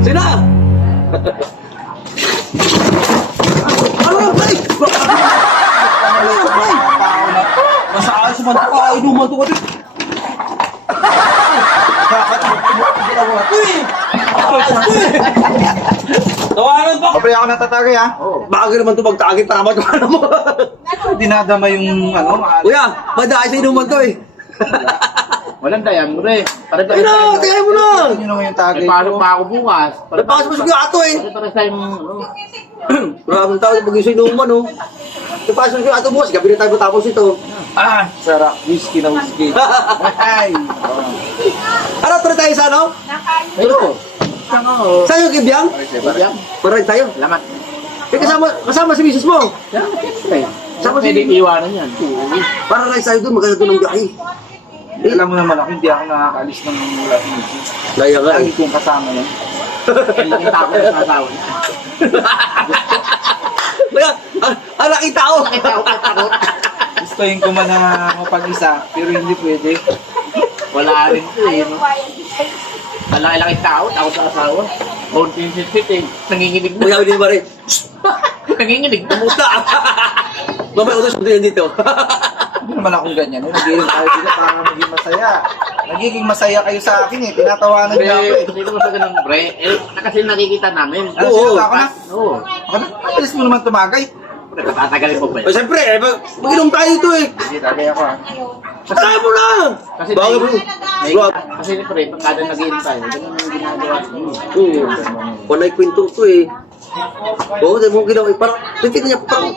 Sino? Ano yung play? Ano yung play? Masaan sa mga ka, inuman to ka din. Tawanan pa! Kapre ako natatagay ha. Bakit naman ito magtagay para matuwa mo? Dinadama yung ano. Kuya, madaya sa inuman to eh. Walang dayang mo rin. Ano, tingnan mo na! Yun naman yung tagay Pasok ko. pa ako bukas. Nagpakas mo sa ato eh. Para sa yung Maraming tao pag sa inuman oh. Nagpakas mo sa ato boss, gabi na tayo tapos ito. Ah, sarap. Whiskey na whiskey. Ay. Ano, tuloy tayo sa ano? Pero, saan ako? Saan yung kibyang? Yan. Parang tayo. Salamat. Eh, kasama si misis mo. Salamat. Saan mo Pwede iwanan yan. Parang tayo sa'yo doon, maganda doon ng biyahe. Alam mo naman ako, hindi ako nakakaalis ng mula sa music. Laya nga Lagi eh. kong kasama yan. Yung tao na sa asawa niya. Kaya, ang laking tao. Nakita ko kay Karot. Gustuhin ko man na mapag-isa, pero hindi pwede. Wala rin ko eh. No? Malaki-laki tao, takot sa asawa. Konting sit eh. Nanginginig na. Kuya, hindi ba rin? Nanginginig na. Kamusta? Mamaya utos mo din dito. Hindi naman akong ganyan. Nag-iinom tayo dito para maging masaya. Nagiging masaya kayo sa akin eh. Tinatawanan niyo ako eh. Hindi naman sa ganun, pre. Eh, kasi nakikita namin. Ano, Oo. sino ako na? Oo. Ako na? Mabilis mo naman tumagay. Natatagalin mo ba Eh, yan? siyempre, mag-inom tayo ito eh. Sige, tagay ako ha. Tayo mo na! Kasi Bakit mo? Kasi pre, pagkada nag-iin tayo, ganun ang ginagawa. Oo. Panay kwento to eh. Oo, dahil mo ginawa eh. Parang, titignan niya, parang,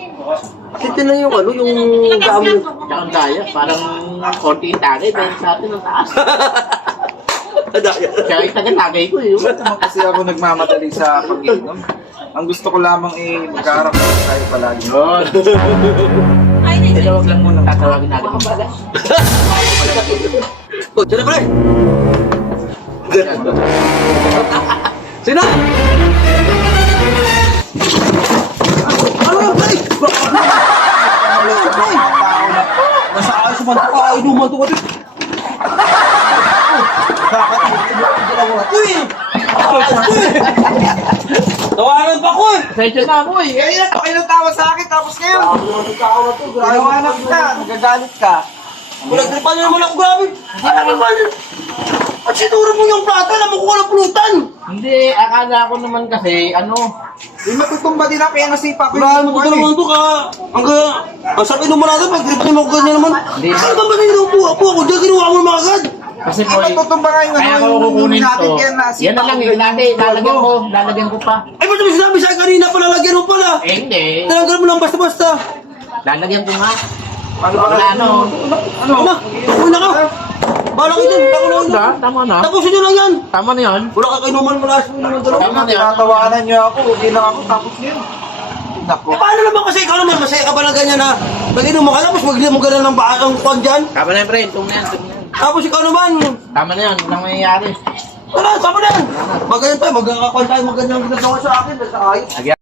titignan yung ano, yung dami. Tsaka ang daya, parang konti tagay dahil sa atin ang taas. Daya. Kaya yung taga-tagay ko eh. Ba't naman kasi ako nagmamadali sa pag-inom? Ang gusto ko lamang eh, magkaharap tayo palagi. Yun. Dalawag lang muna tatawagin natin ang baga. Oh, sino pre? Sino? Ano yung play? Ano yung play? Nasaan sa mga ka, inuman to ka din. Uy! Tawanan pa ko eh! Pasensya na ako eh. Kaya na, kayo natawa sa akin tapos ngayon. Ginawanan ka, nagagalit ka. Pinagtripan niyo naman ako, grabe. Ano naman yun? At sinuro mo yung plata, alam mo ko walang pulutan. Hindi, akala ko naman kasi, ano, Hindi matutumba din ako, kaya nasipa ko Grabe mo ito naman ito ka. Ang sarap inuman natin, pag tripan mo ko ganyan naman. Hindi. Ano ba ba nilubuha po ako? Diyan kinuha mo naman agad. kasi Ay, boy, matutumba nga yung kaya ano, ko kukunin natin to. yan, nasipa Yan na lang ko eh, lalagyan ko pa. Ay, ba't may sinabi sa'yo kanina, palalagyan mo pala. Eh, hindi. Talagyan mo lang basta-basta. Lalagyan ko nga. Ano ba? Wala, ano. Ano? Uy na ka. Bala kayo dun. Tako na yun. Tama na. Tapusin nyo lang yan. Tama na yan. Wala ka kainuman mo last mo naman dalawa. Tama na yan. Tinatawanan niyo ako, hindi lang ako, tapos yun. Nako. Paano naman kasi ikaw naman, masaya ka ba na ganyan na nag-inom mo ka tapos mag-inom mo ganun ng bakang kwan dyan? Tama na yan, pre. Tung na yan. Tapos ikaw naman, Tama na yan. Walang mangyayari. wala, sama na yan. Magayon tayo, magkakakwan tayo, magandang ginagawa sa akin. Basta ayos.